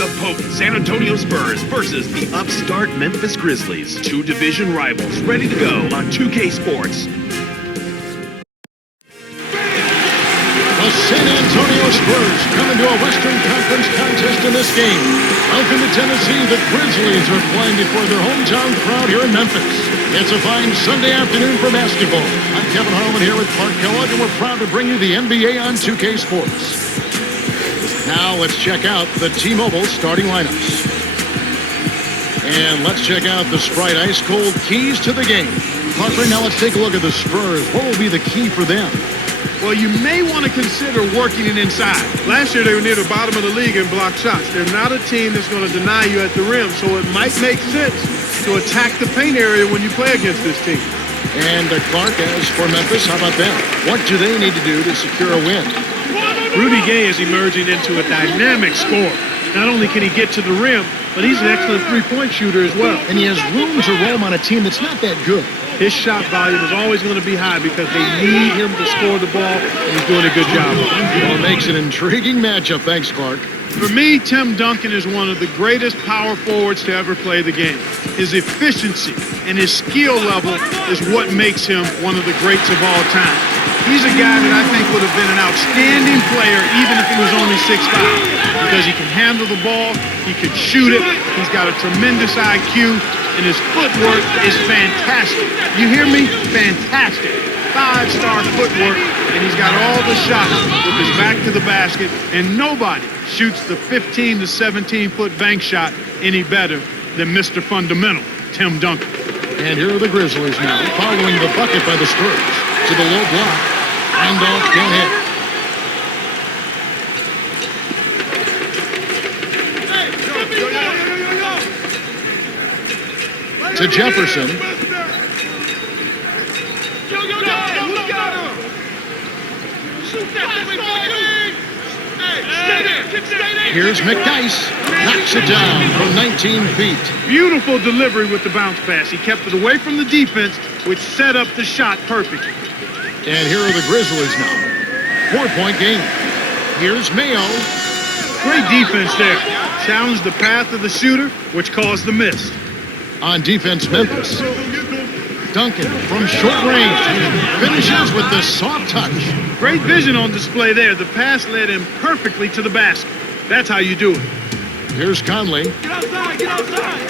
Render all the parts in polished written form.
The potent San Antonio Spurs versus the upstart Memphis Grizzlies. Two division rivals ready to go on 2K Sports. The San Antonio Spurs come into a Western Conference contest in this game. Welcome to Tennessee. The Grizzlies are playing before their hometown crowd here in Memphis. It's a fine Sunday afternoon for basketball. I'm Kevin Harlan here with Clark Kellogg, and we're proud to bring you the NBA on 2K Sports. Now let's check out the T-Mobile starting lineups. And let's check out the Sprite Ice Cold keys to the game. Clark, right now let's take a look at the Spurs. What will be the key for them? Well, you may want to consider working it inside. Last year, they were near the bottom of the league in block shots. They're not a team that's going to deny you at the rim, so it might make sense to attack the paint area when you play against this team. And Clark, as for Memphis, how about them? What do they need to do to secure a win? Rudy Gay is emerging into a dynamic scorer. Not only can he get to the rim, but he's an excellent three-point shooter as well. And he has room to roam on a team that's not that good. His shot volume is always going to be high because they need him to score the ball, and he's doing a good job of it. Well, it makes an intriguing matchup. Thanks, Clark. For me, Tim Duncan is one of the greatest power forwards to ever play the game. His efficiency and his skill level is what makes him one of the greats of all time. He's a guy that I think would have been an outstanding player even if he was only 6'5", because he can handle the ball, he can shoot it, he's got a tremendous IQ, and his footwork is fantastic. You hear me? Fantastic. 5-star footwork, and he's got all the shots with his back to the basket, and nobody shoots the 15 to 17-foot bank shot any better than Mr. Fundamental, Tim Duncan. And here are the Grizzlies now, following the bucket by the Spurs. To the low block. Randolph can't hit. To Jefferson. Here's McDice. Knocks it down from 19 feet. Beautiful delivery with the bounce pass. He kept it away from the defense, which set up the shot perfectly. And here are the Grizzlies now. 4-point game. Here's Mayo. Great defense there. Challenged the path of the shooter, which caused the miss. On defense, Memphis. Duncan from short range finishes with the soft touch. Great vision on display there. The pass led him perfectly to the basket. That's how you do it. Here's Conley. Get outside, get outside.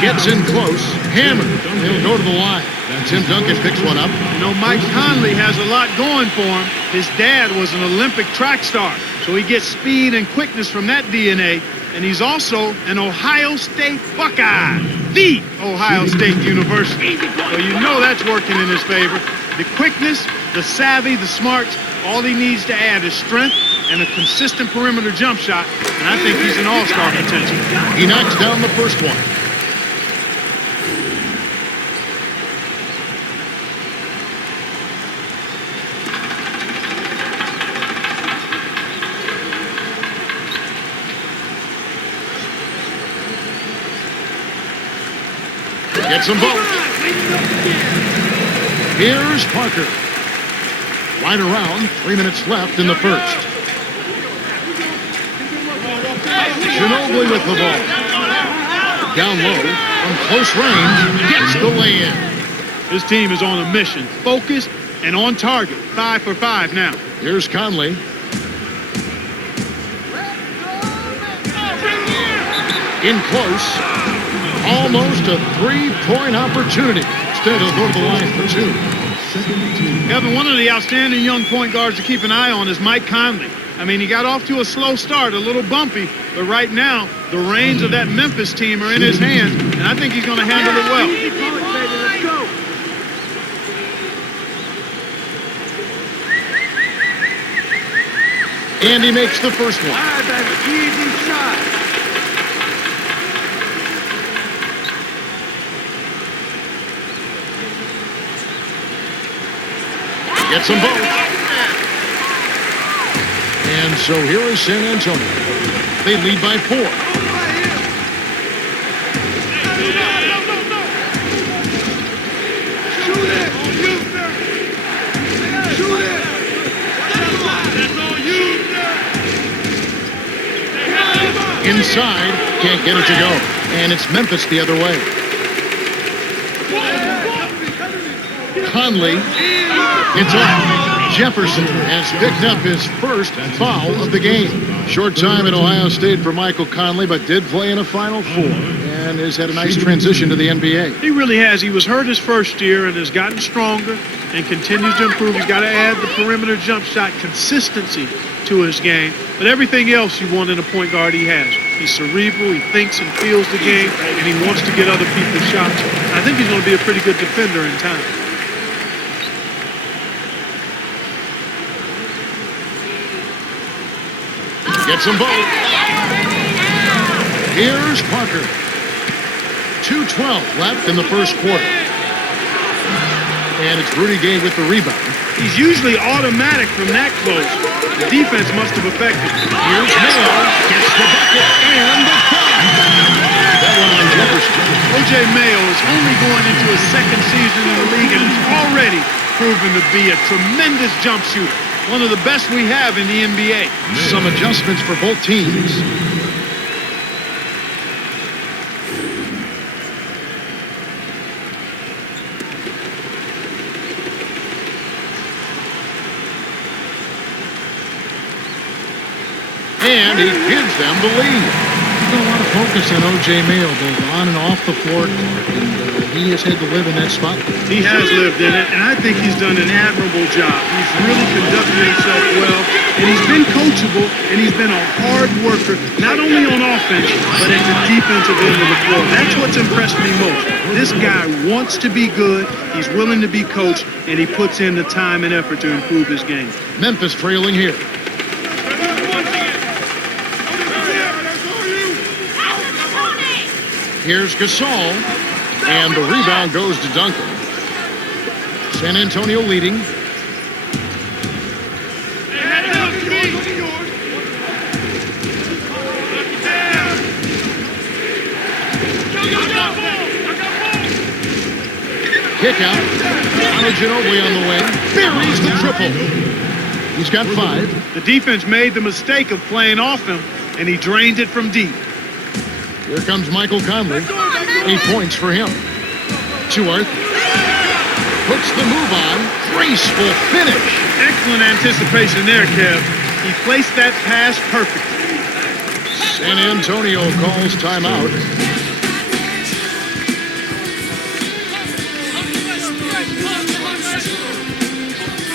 Gets in close. Hammered. He'll go to the line. And Tim Duncan picks one up. You know, Mike Conley has a lot going for him. His dad was an Olympic track star, so he gets speed and quickness from that DNA. And he's also an Ohio State Buckeye, the Ohio State University. So you know that's working in his favor. The quickness, the savvy, the smarts, all he needs to add is strength and a consistent perimeter jump shot. And I think he's an all-star potential. He knocks down the first one. Gets them both. Here's Parker. Right around, 3 minutes left in the first. Ginobili with the ball. Down low, from close range, gets the lay-in. His team is on a mission, focused and on target. 5 for 5 now. Here's Conley. In close. Almost a three-point opportunity. Instead, he'll go to the line for two. Kevin, one of the outstanding young point guards to keep an eye on is Mike Conley. I mean, he got off to a slow start, a little bumpy, but right now, the reins of that Memphis team are in his hands, and I think he's going to handle it well. And he makes the first one. Easy shot. Gets them both. And so here is San Antonio. They lead by 4. Shoot it! Shoot it! That's all you! Inside, can't get it to go. And it's Memphis the other way. Conley, it's off. Jefferson has picked up his first foul of the game. Short time at Ohio State for Michael Conley, but did play in a Final Four and has had a nice transition to the NBA. He really has. He was hurt his first year and has gotten stronger and continues to improve. He's got to add the perimeter jump shot consistency to his game. But everything else you want in a point guard he has. He's cerebral, he thinks and feels the game, and he wants to get other people's shots. I think he's going to be a pretty good defender in time. Gets them both. Here's Parker. 2:12 left in the first quarter. And it's Rudy Gay with the rebound. He's usually automatic from that close. The defense must have affected him. Here's Mayo. Gets the bucket and the foul. That one on Jefferson. O.J. Mayo is only going into his second season in the league and is already proven to be a tremendous jump shooter. One of the best we have in the NBA. Some adjustments for both teams. And he gives them the lead. There's a lot of focus on O.J. Mayo, both on and off the floor, and he has had to live in that spot. He has lived in it, and I think he's done an admirable job. He's really conducted himself well, and he's been coachable, and he's been a hard worker, not only on offense, but at the defensive end of the floor. That's what's impressed me most. This guy wants to be good, he's willing to be coached, and he puts in the time and effort to improve his game. Memphis trailing here. Here's Gasol, and the rebound goes to Duncan. San Antonio leading. Kick out. Ginobili on the way. Buries the triple. He's got 5. The defense made the mistake of playing off him, and he drained it from deep. Here comes Michael Conley. 8 points for him. Stewart puts the move on. Graceful finish. Excellent anticipation there, Kev. He placed that pass perfectly. San Antonio calls timeout.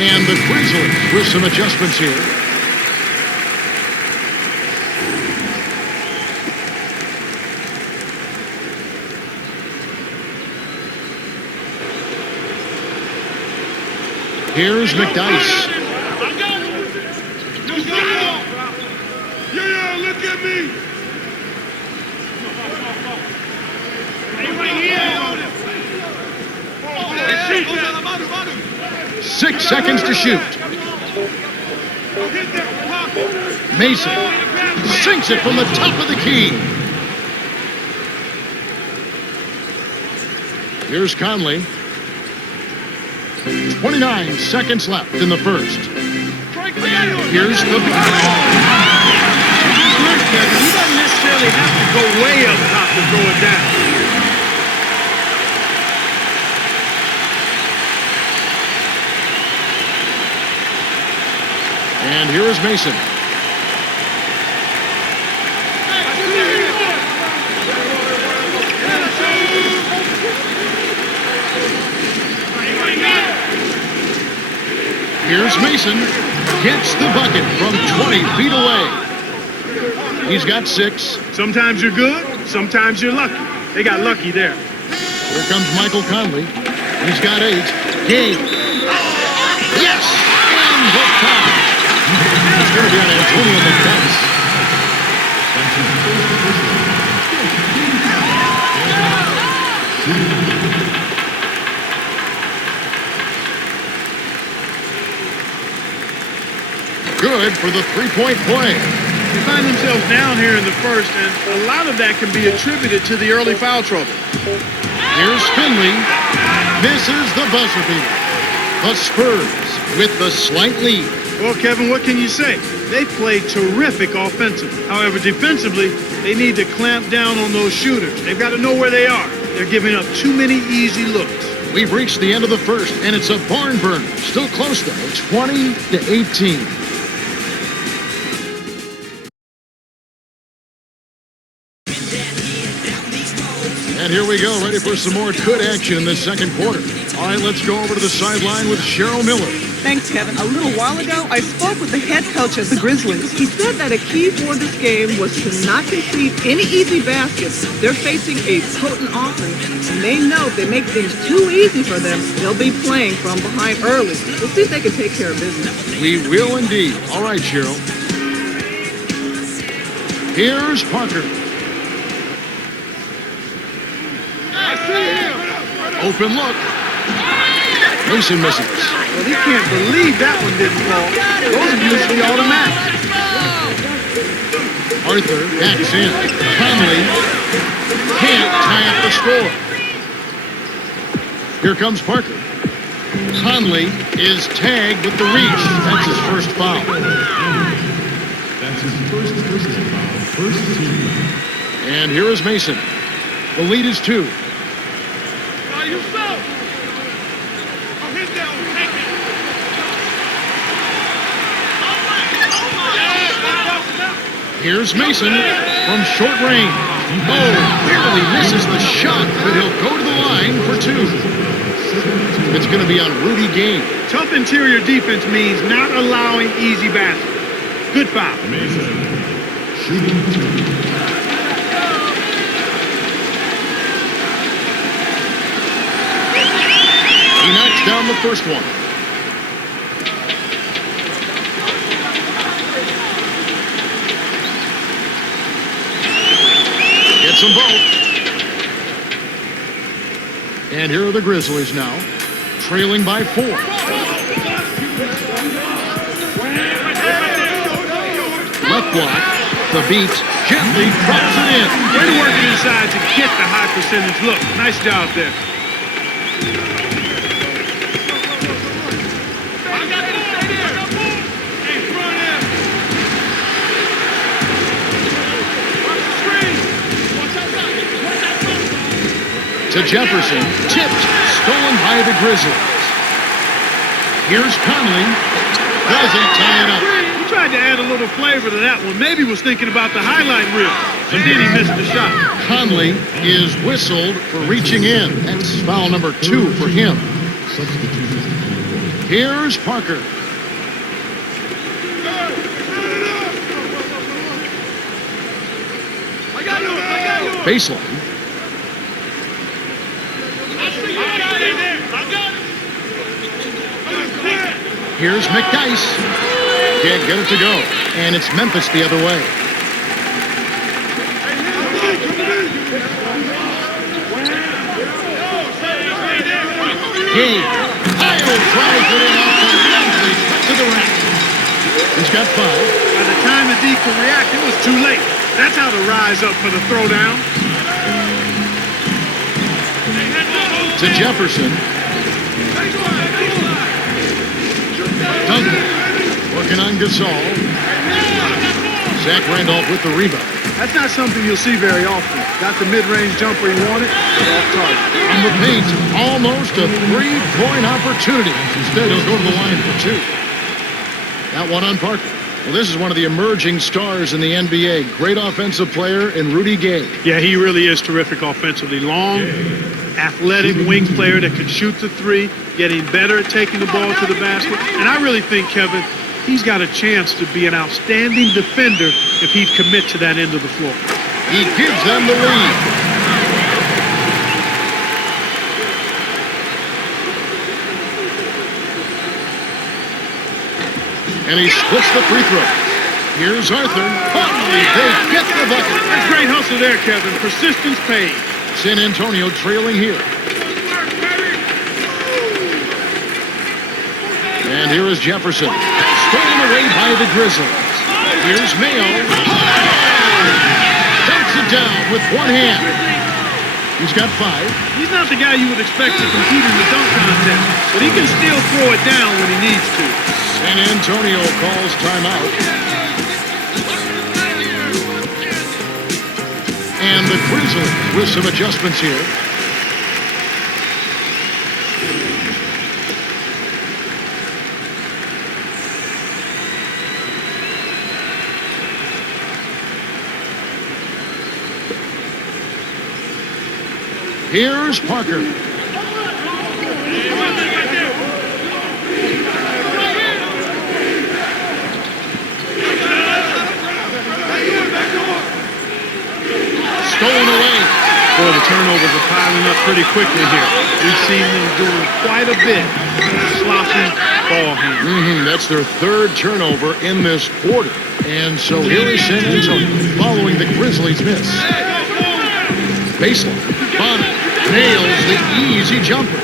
And the Grizzlies with some adjustments here. Here's McDice. Yeah, look at me. 6 seconds to shoot. Mason sinks it from the top of the key. Here's Conley. 29 seconds left in the first. Here's the He doesn't necessarily have to go way up top to throw it down. And here is Mason. Here's Mason. Gets the bucket from 20 feet away. He's got 6. Sometimes you're good, sometimes you're lucky. They got lucky there. Here comes Michael Conley. He's got 8. Gay. Yes! And the tie. It's going to be on Antonio McDice. Good for the three-point play. They find themselves down here in the first, and a lot of that can be attributed to the early foul trouble. Here's Finley. Misses the buzzer beater. The Spurs with the slight lead. Well, Kevin, what can you say? They play terrific offensively. However, defensively, they need to clamp down on those shooters. They've got to know where they are. They're giving up too many easy looks. We've reached the end of the first, and it's a barn burner. Still close, though. 20-18. And here we go, ready for some more good action in this second quarter. All right, let's go over to the sideline with Cheryl Miller. Thanks, Kevin. A little while ago, I spoke with the head coach of the Grizzlies. He said that a key for this game was to not concede any easy baskets. They're facing a potent offense, and they know if they make things too easy for them, they'll be playing from behind early. We'll see if they can take care of business. We will indeed. All right, Cheryl. Here's Parker. Open look. Mason misses. Well, he can't believe that one didn't fall. Those are usually automatic. Arthur backs in. Conley can't tie up the score. Here comes Parker. Conley is tagged with the reach. That's his first foul. That's his first personal foul. First team. And here is Mason. The lead is 2. Here's Mason from short range. Oh, barely misses the shot, but he'll go to the line for 2. It's going to be on Rudy Gay. Tough interior defense means not allowing easy baskets. Good foul. Mason. Shooting 2. He knocks down the first one. Gets them both. And here are the Grizzlies now, trailing by 4. Left block, the beat, gently drops it in. Way working inside to get the high percentage look. Nice job there. To Jefferson, tipped, stolen by the Grizzlies. Here's Conley, doesn't tie it up. He tried to add a little flavor to that one. Maybe was thinking about the highlight reel, but then he missed the shot. Conley is whistled for reaching in. That's foul number 2 for him. Here's Parker. Baseline. Here's McDice. Can't get it to go. And it's Memphis the other way. Gay. Kyle drives it in off the lovely cut to the rack. He's got 5. By the time the D could react, it was too late. That's how to rise up for the throwdown. To Jefferson. Duncan working on Gasol. Zach Randolph with the rebound. That's not something you'll see very often. Got the mid-range jumper he wanted, but off target. On the paint, almost a 3-point opportunity. Instead, he'll go to the line for 2. That one on Parker. Well, this is one of the emerging stars in the NBA. Great offensive player in Rudy Gay. Yeah, he really is terrific offensively. Long, athletic wing player that can shoot the 3, getting better at taking the ball to the basket. And I really think, Kevin, he's got a chance to be an outstanding defender if he'd commit to that end of the floor. He gives them the lead. And he splits the free throw. Here's Arthur. Finally, they get the bucket. That's great hustle there, Kevin. Persistence paid. San Antonio trailing here. And here is Jefferson. Stolen away by the Grizzlies. Here's Mayo. Dunks it down with one hand. He's got 5. He's not the guy you would expect to compete in the dunk contest, but he can still throw it down when he needs to. San Antonio calls timeout. And the Grizzlies with some adjustments here. Here's Parker. Stolen away. Boy, the turnovers are piling up pretty quickly here. We've seen them doing quite a bit of sloppy ball handling. That's their third turnover in this quarter. And so here is San Antonio following the Grizzlies' miss. Baseline. Bonner nails the easy jumper.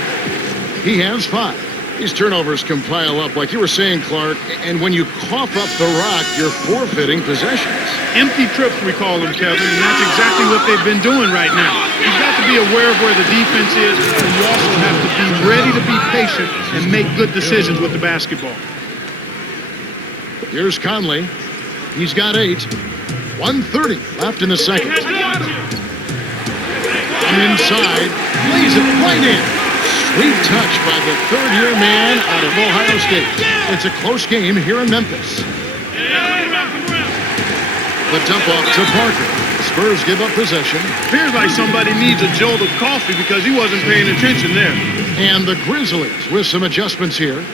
He has 5. These turnovers can pile up, like you were saying, Clark, and when you cough up the rock, you're forfeiting possessions. Empty trips, we call them, Kevin, and that's exactly what they've been doing right now. You've got to be aware of where the defense is, and you also have to be ready to be patient and make good decisions with the basketball. Here's Conley. He's got 8. 1:30 left in the second. From inside, lays it right in. Sweet touch by the third-year man out of Ohio State. It's a close game here in Memphis. The dump off to Parker. The Spurs give up possession. Appears like somebody needs a jolt of coffee because he wasn't paying attention there. And the Grizzlies with some adjustments here.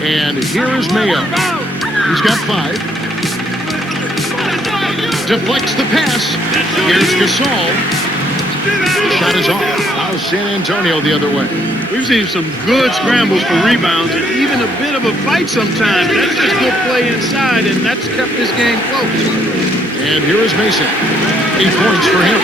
And here is Mayo. He's got 5. Deflects the pass. Here's Gasol. Shot is off. Now San Antonio the other way. We've seen some good scrambles for rebounds and even a bit of a fight sometimes. That's just good play inside, and that's kept this game close. And here is Mason. 8 points for him.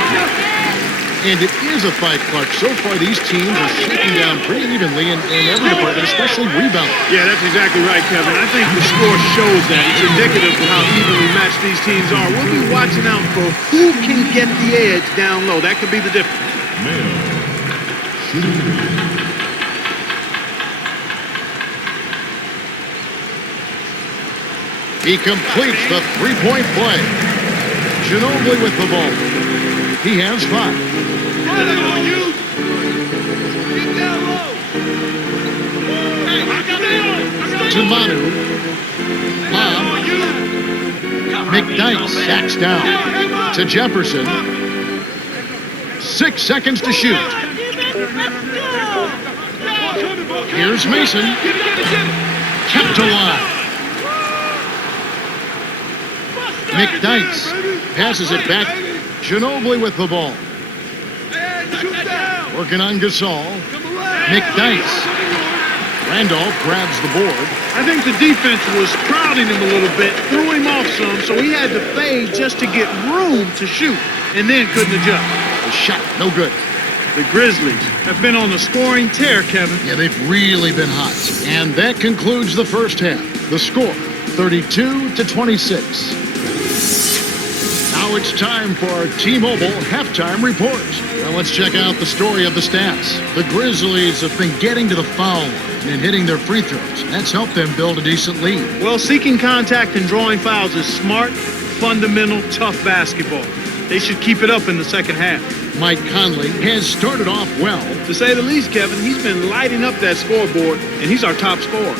And it is a fight, Clark. So far, these teams are shaking down pretty evenly in every department, especially rebounding. Yeah, that's exactly right, Kevin. I think the score shows that. It's indicative of how evenly matched these teams are. We'll be watching out for who can get the edge down low. That could be the difference. Mayo. Shooting. He completes the three-point play. Ginobili with the ball. He has 5. To Manu. Bob. McKnight sacks down. To Jefferson. 6 seconds to shoot. Here's Mason. Kept alive. McKnight passes it back. Ginobili with the ball. Working on Gasol. McKnight. Randolph grabs the board. I think the defense was crowding him a little bit, threw him off some, so he had to fade just to get room to shoot, and then couldn't adjust. The shot, no good. The Grizzlies have been on a scoring tear, Kevin. Yeah, they've really been hot. And that concludes the first half. The score, 32-26. Now it's time for our T-Mobile halftime report. Now let's check out the story of the stats. The Grizzlies have been getting to the foul line and hitting their free throws. That's helped them build a decent lead. Well, seeking contact and drawing fouls is smart, fundamental, tough basketball. They should keep it up in the second half. Mike Conley has started off well. To say the least, Kevin, he's been lighting up that scoreboard, and he's our top scorer.